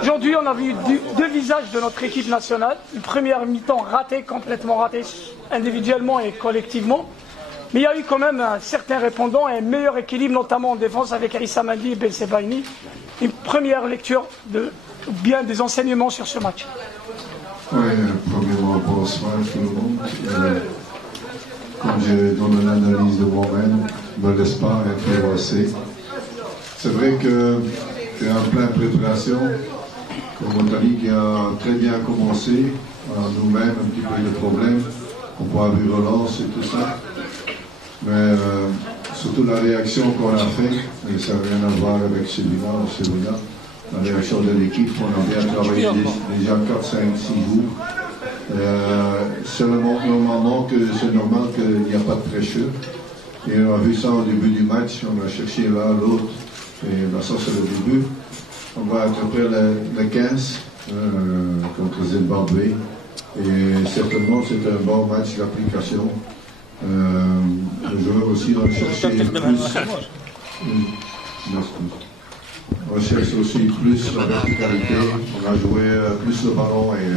Aujourd'hui, on a vu deux visages de notre équipe nationale. Une première mi-temps ratée, complètement ratée, individuellement et collectivement. Mais il y a eu quand même un certain répondant et un meilleur équilibre, notamment en défense avec Aïssa Mandi et Ben Sebaini. Une première lecture bien des enseignements sur ce match. Oui, premièrement, bonsoir tout le monde. Comme je donne l'analyse de moi-même, ne me laisse pas influencer. C'est vrai que c'est en pleine préparation, comme Otani qui a très bien commencé, nous-mêmes un petit peu de problèmes, on peut avoir vu relance et tout ça. Mais surtout la réaction qu'on a faite, et ça n'a rien à voir avec celui-là, la réaction de l'équipe, on a bien travaillé déjà 4, 5, 6 jours. Seulement normalement que c'est normal qu'il n'y a pas de fraîcheur. Et on a vu ça au début du match, on a cherché l'un l'autre, et là ça c'est le début. On va être près le 15 contre Zimbabwe. Et certainement c'est un bon match d'application. Les joueurs aussi ont cherché plus. On cherche aussi plus la verticalité, on a joué plus le ballon et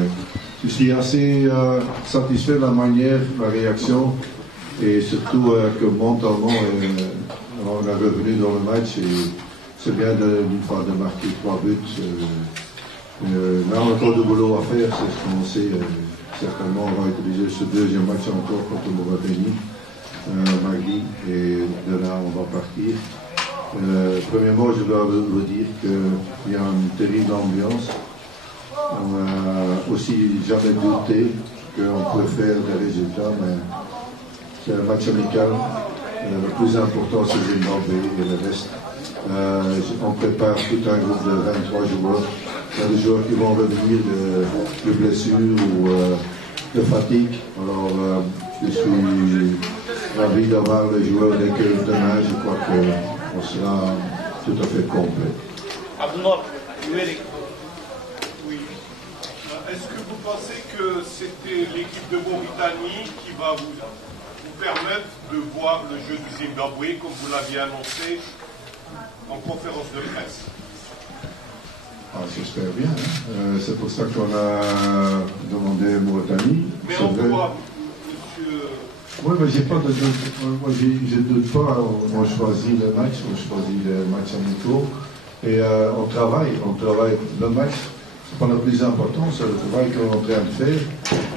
je suis assez satisfait de la manière, la réaction et surtout que mentalement on est revenu dans le match et c'est bien d'une fois de marquer 3 buts. Là on a encore du boulot à faire, c'est ce qu'on sait. Certainement on va utiliser ce deuxième match encore contre le Mauritanie mardi et de là on va partir. Premièrement, je dois vous dire qu'il y a une terrible ambiance. On a aussi jamais douté qu'on peut faire des résultats, mais c'est un match amical. Le plus important, c'est Zimbabwe et le reste. On prépare tout un groupe de 23 joueurs. Il y a des joueurs qui vont revenir de blessures ou de fatigue. Alors, je suis ravi d'avoir les joueurs d'équipe demain. Je crois qu'on sera tout à fait complet. Oui. Est-ce que vous pensez que c'était l'équipe de Mauritanie qui va vous permettre de voir le jeu du Zimbabwe comme vous l'aviez annoncé en conférence de presse? J'espère bien. Hein. C'est pour ça qu'on a demandé Mauritanie. Mais en quoi, monsieur? Oui, mais j'ai pas de doute. Moi, je ne doute pas. On choisit le match, on choisit le match amicaux. Et on travaille. Le match, c'est pas le plus important, c'est le travail qu'on est en train de faire.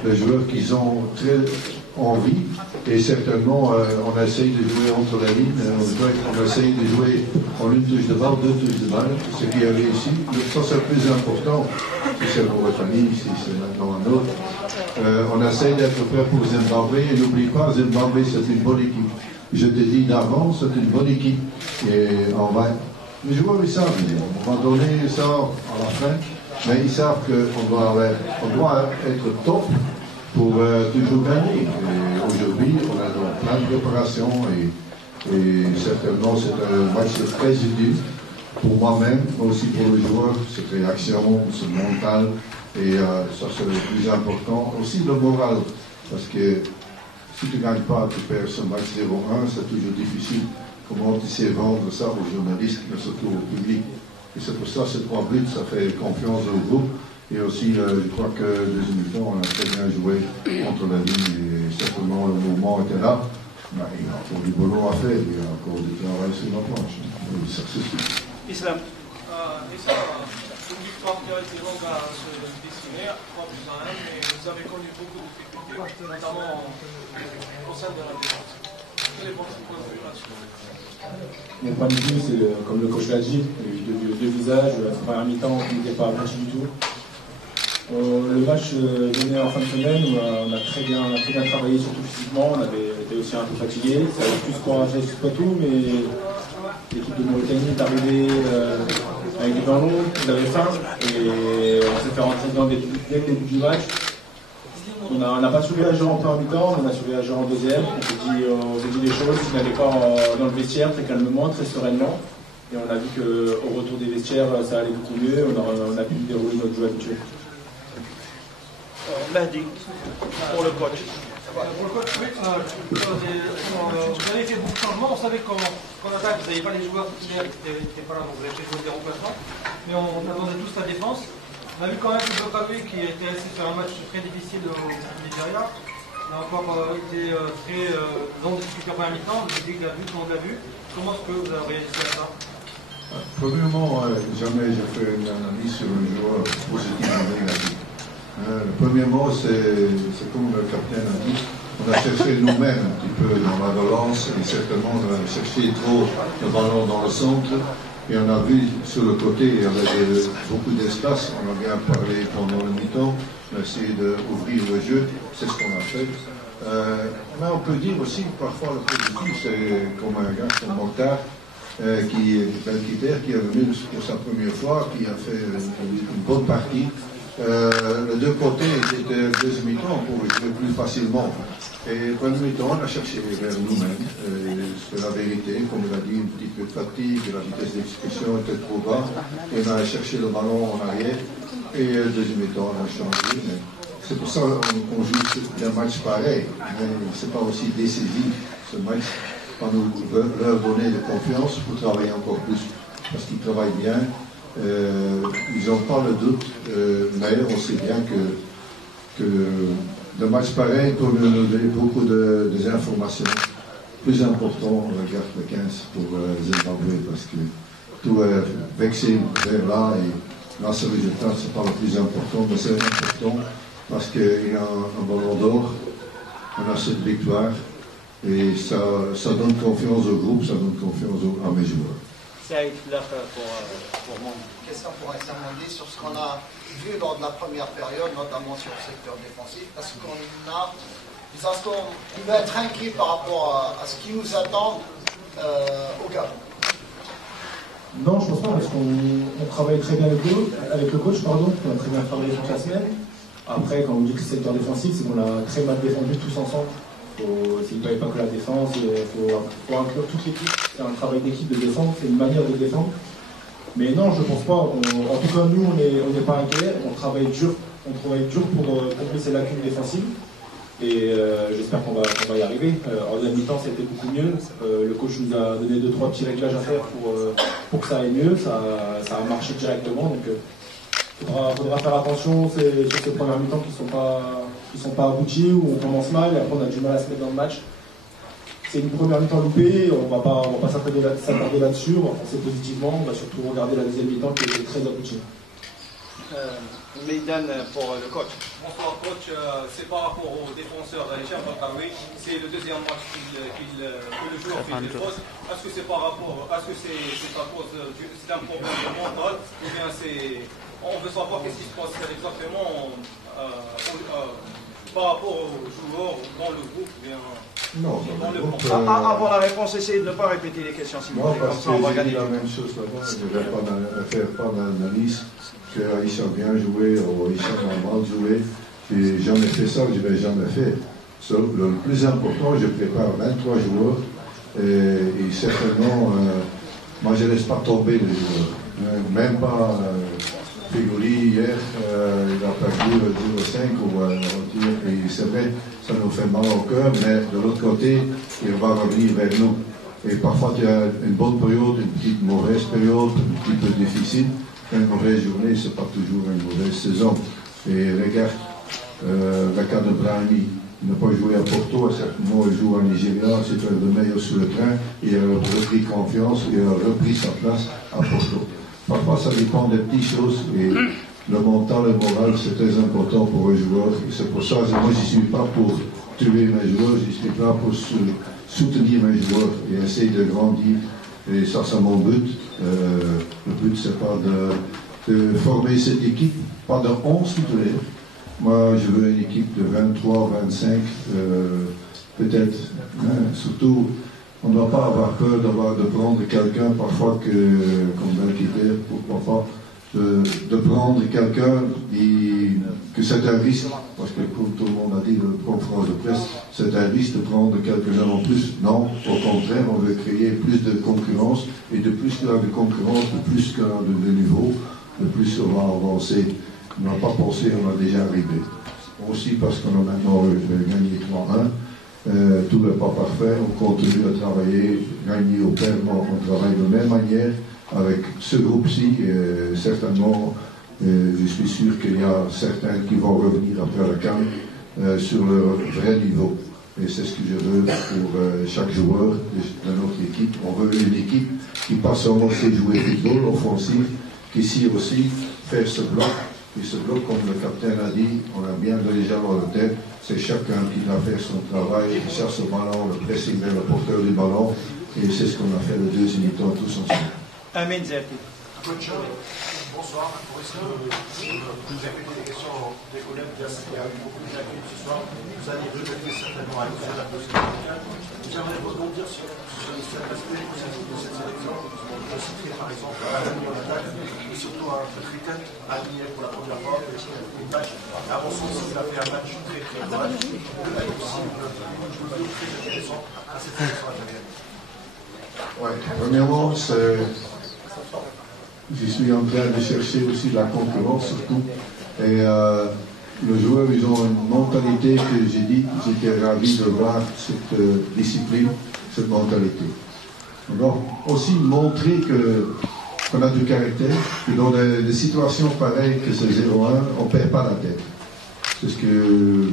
Les joueurs qui ont très envie. Et certainement, on essaye de jouer entre les lignes. On essaye de jouer en une touche de balle, 2 touches de balle, ce qui est réussi. Ça, c'est le plus important. Si c'est le Mauritanie, si c'est maintenant un autre. On essaye d'être prêt pour Zimbabwe. Et n'oublie pas, Zimbabwe, c'est une bonne équipe. Je te dis d'avance, c'est une bonne équipe. Et on va... Les joueurs, ils savent. On va donner ça à la fin. Mais ils savent qu'on doit être top pour toujours gagner. Et aujourd'hui, on a donc plein de préparations et certainement c'est un match très utile pour moi-même, mais aussi pour les joueurs, cette réaction, ce mental, et ça c'est le plus important. Aussi le moral, parce que si tu ne gagnes pas, tu perds ce match 0-1, c'est toujours difficile. Comment tu sais vendre ça aux journalistes, mais surtout au public. Et c'est pour ça, ces 3 buts, ça fait confiance au groupe. Et aussi, je crois que deuxième mi-temps, on a très bien joué contre la ligne et certainement le mouvement était là. Ben, il y a encore du boulot à faire, il y a encore du travail sur la planche. Ça, c'est sûr. Islam, une victoire qui a été longue à se dessiner, 3-1, mais vous avez connu beaucoup de difficultés, notamment au sein de la défense. Quel est votre point de vue là-dessus? Mon point de vue, c'est comme le coach l'a dit, il y a eu deux visages, la première mi-temps qui n'était pas franchi du tout. Le match donné en fin de semaine, où on a très bien travaillé, surtout physiquement, on était aussi un peu fatigué, ça avait plus courageux, pas tout, mais l'équipe de Mauritanie est arrivée avec des ballons, ils avaient faim, et on s'est fait rentrer dès le début du match. On n'a pas su réagir en première mi-temps, on a su réagir en deuxième, on s'est dit des choses qui n'allaient pas dans le vestiaire, très calmement, très sereinement, et on a vu qu'au retour des vestiaires, ça allait beaucoup mieux, on a pu dérouler notre jeu habituel. Mehdi, pour le coach. Pour le coach, oui, vous avez fait beaucoup de changements. On savait qu'en attaque, vous n'avez pas les joueurs titulaires qui n'étaient pas là, donc vous avez fait jouer des remplaçants. mais on attendait tous la défense. On a vu quand même que Bokapé, qui était resté sur un match très difficile au Nigeria, a encore été très dans des difficultés en première mi-temps. Vous avez dit que l'a vu, tout le monde l'a vu. Comment est-ce que vous avez réalisé à ça? Premièrement, jamais je fais une analyse sur un joueur positif ou négatif. Premièrement, c'est comme le capitaine a dit, on a cherché nous-mêmes un petit peu dans la relance et certainement on a cherché trop le ballon dans le centre et on a vu sur le côté, il y avait beaucoup d'espace, on a bien parlé pendant le mi-temps, on a essayé d'ouvrir le jeu, c'est ce qu'on a fait. Mais on peut dire aussi parfois le positif, c'est comme un gars comme Mokhtar, qui est venu pour sa première fois, qui a fait une bonne partie. Les deux côtés étaient deuxième mi-temps pour jouer plus facilement. Et premier mi-temps, on a cherché vers nous-mêmes. C'est la vérité, comme il a dit, une petite peu de fatigue, la vitesse d'exécution était trop bas. Et on a cherché le ballon en arrière. Et deuxième mi-temps, on a changé. C'est pour ça qu'on joue un match pareil. Mais c'est pas aussi décisif, ce match. On nous leur donner de confiance pour travailler encore plus, parce qu'ils travaillent bien. Ils n'ont pas le doute, mais on sait bien que le match pareil peut nous donner beaucoup d'informations. Plus important, on regarde le 15 pour Zimbabwe, parce que tout est vexé vers là, et là, ce résultat, ce n'est pas le plus important, mais c'est important, parce qu'il y a un ballon d'or, on a cette victoire. Et ça donne confiance au groupe, ça donne confiance à mes joueurs. Saïd, pour mon question pour Mondi sur ce qu'on a vu lors de la première période, notamment sur le secteur défensif, parce qu'on peut être inquiet par rapport à ce qui nous attend au Gabon. Non, je pense pas, parce qu'on travaille très bien avec le coach, on a très bien travaillé toute la semaine. Après, quand on dit que le secteur défensif, c'est qu'on a très mal défendu tous ensemble. S'il ne paye pas que la défense, il faut inclure toute l'équipe. C'est un travail d'équipe de défendre, c'est une manière de défendre. Mais non, je ne pense pas. En tout cas, nous, on n'est pas inquiets. On travaille dur pour combler ces lacunes défensives. Et j'espère qu'on va y arriver. En deuxième mi-temps, c'était beaucoup mieux. Le coach nous a donné 2-3 petits réglages à faire pour que ça aille mieux. Ça a marché directement. Donc, faudra faire attention sur ces premières mi-temps qui sont pas aboutis, où on commence mal et après on a du mal à se mettre dans le match. C'est une première mi-temps loupée, on va pas s'attarder là-dessus, on va penser positivement, on va surtout regarder la deuxième mi-temps qui était très aboutie. Meydan pour le coach. Bonsoir coach, c'est par rapport aux défenseurs Hicham Bokapé, c'est le deuxième match que le joueur fait des fautes. Est-ce que c'est à cause c'est un problème mental ou bien on veut savoir qu'est-ce qui se passe exactement par rapport aux joueurs dans le groupe, bien non, dans le groupe. Avant la réponse, essayez de ne pas répéter les questions s'il vous plaît. Non, parce que j'ai dit la même chose là-bas, je ne vais pas faire pas d'analyse, que Aïcha a bien joué ou Aïcha a mal joué. J'ai jamais fait ça, je ne l'ai jamais fait. Le plus important, je prépare 23 joueurs et certainement, moi je ne laisse pas tomber les joueurs. Même pas Figuri hier, il a perdu 0-5 et c'est vrai, ça nous fait mal au cœur, mais de l'autre côté, il va revenir vers nous. Et parfois, il y a une bonne période, une petite mauvaise période, un petit peu difficile. Une mauvaise journée, c'est pas toujours une mauvaise saison. Et regarde, le cas de Brahimi, il n'a pas joué à Porto, certainement il joue à Nigeria, c'était le meilleur sur le train, il a repris confiance, il a repris sa place à Porto. Parfois, ça dépend des petites choses et le mental et le moral, c'est très important pour un joueur. Et c'est pour ça que moi, je ne suis pas pour tuer mes joueurs, je suis là pour soutenir mes joueurs et essayer de grandir. Et ça, c'est mon but. Le but, c'est pas de former cette équipe, pas de 11 titulaires. Moi, je veux une équipe de 23, 25, peut-être. Surtout, on ne doit pas avoir peur de prendre quelqu'un, parfois comme Belkiter, pourquoi pas, de prendre quelqu'un que c'est un risque, parce que comme tout le monde a dit dans la conférence de presse, c'est un risque de prendre quelques-uns en plus. Non, au contraire, on veut créer plus de concurrence, et de plus qu'il y a de concurrence, de plus qu'il y a de niveau, de plus on va avancer. On n'a pas pensé, on a déjà arrivé. Aussi parce qu'on a maintenant gagné 3-1. Tout n'est pas parfait, on continue à travailler, gagner au paiement, on travaille de la même manière, avec ce groupe-ci, certainement, je suis sûr qu'il y a certains qui vont revenir après la CAN sur leur vrai niveau. Et c'est ce que je veux pour chaque joueur de notre équipe. On veut une équipe qui pas seulement sait jouer football offensif, qui sait aussi faire ce bloc. Et ce bloc, comme le capitaine a dit, on a bien déjà dans la tête, c'est chacun qui doit faire son travail, qui cherche le ballon, le pressing vers le porteur du ballon. Et c'est ce qu'on a fait le deuxième mi-temps tous ensemble. Amen, Zerti. Coach, bonsoir. Est-ce que vous répétez les questions des collègues? Il y a beaucoup d'inquiétudes ce soir. Vous allez regretter certainement à l'issue de la deuxième mondiale. Vous aimeriez rebondir sur cet aspect positif de cette sélection. Vous citerez par exemple un ami en attaque, et surtout un Patrick aligné pour la première fois. Une match. Avant son il a fait un match très très bon. Il a aussi une joueur très intéressant à cette sélection algérienne. Ouais, premièrement, je suis en train de chercher aussi la concurrence surtout. Et les joueurs, ils ont une mentalité que j'ai dit, j'étais ravi de voir cette discipline, cette mentalité. Alors, aussi montrer qu'on a du caractère, que dans des situations pareilles que ce 0-1, on ne perd pas la tête. C'est ce que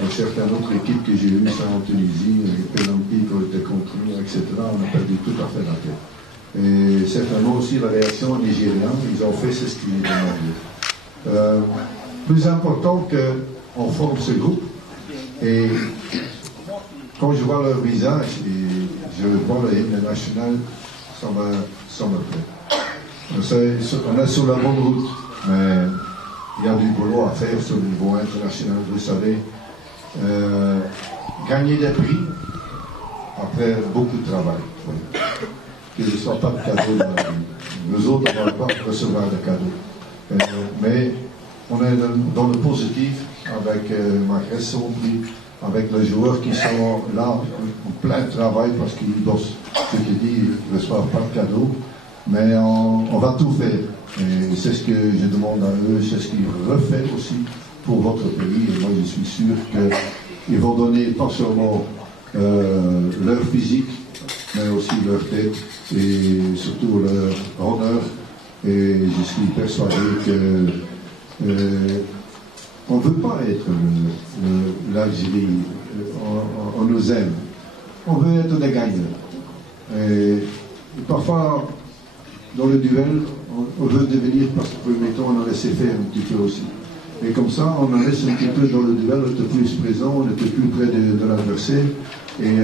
dans certaines autres équipes que j'ai eues, ça en Tunisie, les pénaltys qui ont été contre nous, etc., on n'a pas dit tout à fait la tête. Et certainement aussi la réaction nigérienne, ils ont fait ce qu'ils demandaient. Plus important qu'on forme ce groupe, et quand je vois leur visage, et je vois le hymne national, ça me plaît. On est sur la bonne route, mais il y a du boulot à faire sur le niveau international, vous savez. Gagner des prix après beaucoup de travail. Que ce ne soit pas de cadeau dans la vie. Nous autres, on ne va pas recevoir de cadeaux. Mais on est dans le positif avec Magresse Sombri, avec les joueurs qui sont là en plein travail parce qu'ils bossent. Ce qui dit, ils ne reçoivent pas de cadeaux. Mais on va tout faire. Et c'est ce que je demande à eux, c'est ce qu'ils refont aussi pour votre pays. Et moi, je suis sûr qu'ils vont donner pas seulement leur physique, mais aussi leur tête et surtout leur honneur. Et je suis persuadé qu'on ne veut pas être l'Algérie. On nous aime. On veut être des gagnants. Et parfois, dans le duel, on veut devenir, parce que pour le temps, on a laissé faire un petit peu aussi. Et comme ça, on en laisse un petit peu dans le duel, on était plus présent, on était plus près de l'adversaire. Et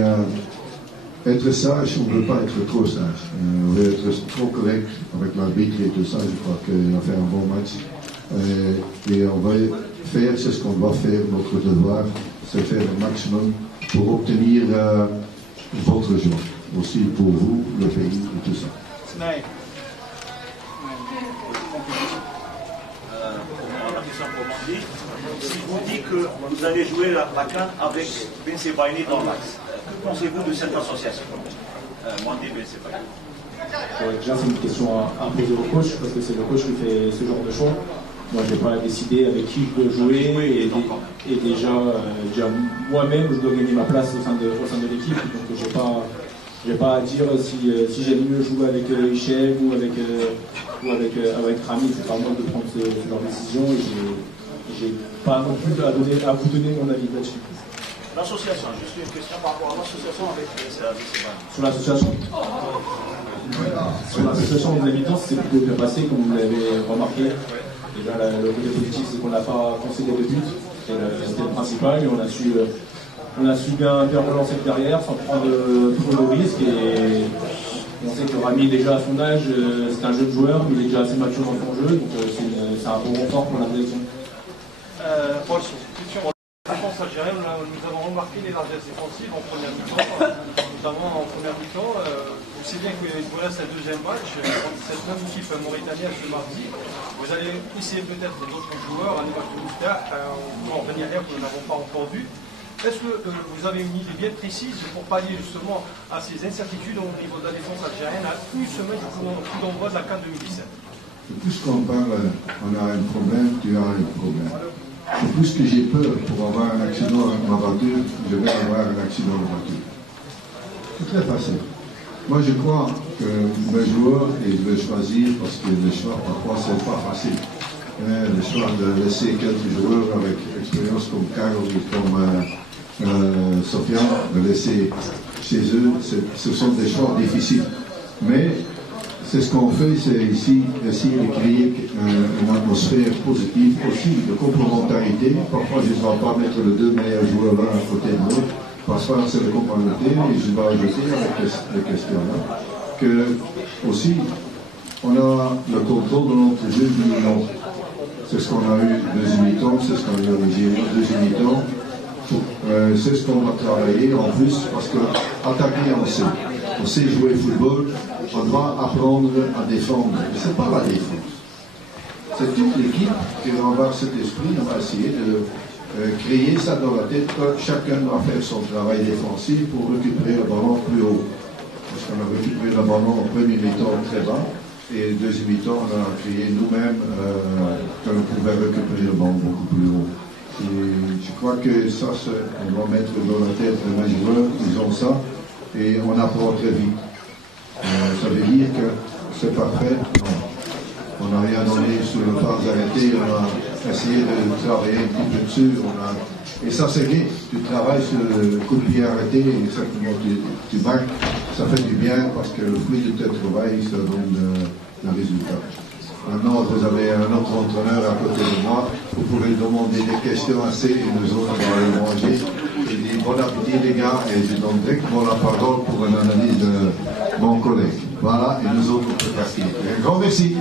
être sage, on ne veut pas être trop sage. On veut être trop correct avec l'arbitre et tout ça. Je crois qu'on a fait un bon match. Et on va faire, c'est ce qu'on doit faire, notre devoir, c'est faire le maximum pour obtenir votre joie. Aussi pour vous, le pays et tout ça. Si vous dites que vous allez jouer la CAN avec Ben Sebaini dans l'axe, que pensez-vous de cette association Mandi Ben Sebaini? Déjà, c'est une question à poser au coach, parce que c'est le coach qui fait ce genre de choix. Moi, je n'ai pas décidé avec qui je dois jouer, et déjà moi-même, je dois gagner ma place au sein de l'équipe, donc je n'ai pas à dire si j'aime mieux jouer avec Hichem ou avec Rami. C'est pas moi de prendre ce genre de décision, et j'ai pas non plus à vous donner mon avis là-dessus. L'association, juste une question par rapport à l'association avec Sur l'association Sur l'association des habitants, c'est plutôt bien passé, comme vous l'avez remarqué. Déjà, le côté positif, c'est qu'on n'a pas concédé de but, c'était le principal, et on a su bien relancer derrière sans prendre trop de risques. Et on sait que Rami est déjà à son âge, c'est un jeune joueur, mais il est déjà assez mature dans son jeu, donc c'est un bon renfort pour la sélection. Paul, question la défense algérienne, nous avons remarqué les largesses défensives en première mi-temps, notamment en première mi-temps. Vous savez bien que voilà, c'est le deuxième match contre cette même équipe mauritanienne ce mardi. Vous allez essayer peut-être d'autres joueurs, à l'image de Mouftar, en venir hier que nous n'avons pas encore vu. Est-ce que vous avez une idée bien précise pour pallier justement à ces incertitudes au niveau de la défense algérienne à une semaine du coup d'envoi de la CAN 2017? Plus qu'on parle, on a un problème, tu as un problème. Et plus que j'ai peur pour avoir un accident avec ma voiture, je vais avoir un accident de voiture. C'est très facile. Moi, je crois que mes joueurs, et je vais choisir, parce que les choix, parfois, c'est pas facile. Le choix de laisser quelques joueurs avec expérience comme Carl ou comme Sofiane, de laisser chez eux, ce sont des choix difficiles. Mais c'est ce qu'on fait, c'est ici essayer de créer une atmosphère positive, aussi de complémentarité. Parfois, je ne vais pas mettre les deux meilleurs joueurs là à côté de l'autre. Parfois, c'est la complémentarité, et je vais ajouter avec ces questions-là que aussi, on a le contrôle de notre jeu dominant. C'est ce qu'on a eu deuxième mi-temps, c'est ce qu'on a eu deuxième mi-temps. C'est ce qu'on va travailler en plus, parce qu'attaquer, on sait jouer au football, on doit apprendre à défendre. Mais ce n'est pas la défense. C'est toute l'équipe qui va avoir cet esprit, on va essayer de créer ça dans la tête. Chacun doit faire son travail défensif pour récupérer le ballon plus haut. Parce qu'on a récupéré le ballon en premier mi-temps très bas, et deuxième mi-temps, on a créé nous-mêmes qu'on pouvait récupérer le ballon beaucoup plus haut. Et je crois que ça, on doit mettre dans la tête de mes joueurs, ils ont ça, et on apprend très vite. Ça veut dire que c'est parfait. Non. On n'a rien donné sur le phase arrêté, on a essayé de travailler un petit peu dessus. Et ça, c'est bien. Tu travailles sur le coup de pied arrêté, et exactement, tu bacs, ça fait du bien parce que le fruit de tes travail, ça donne le résultat. Maintenant, vous avez un autre entraîneur à côté de moi, vous pouvez demander des questions assez, et nous autres, on va aller manger. Je dis bon appétit les gars, et je donne directement la parole pour une analyse de mon collègue. Voilà, et nous autres, on peut passer. Un grand merci.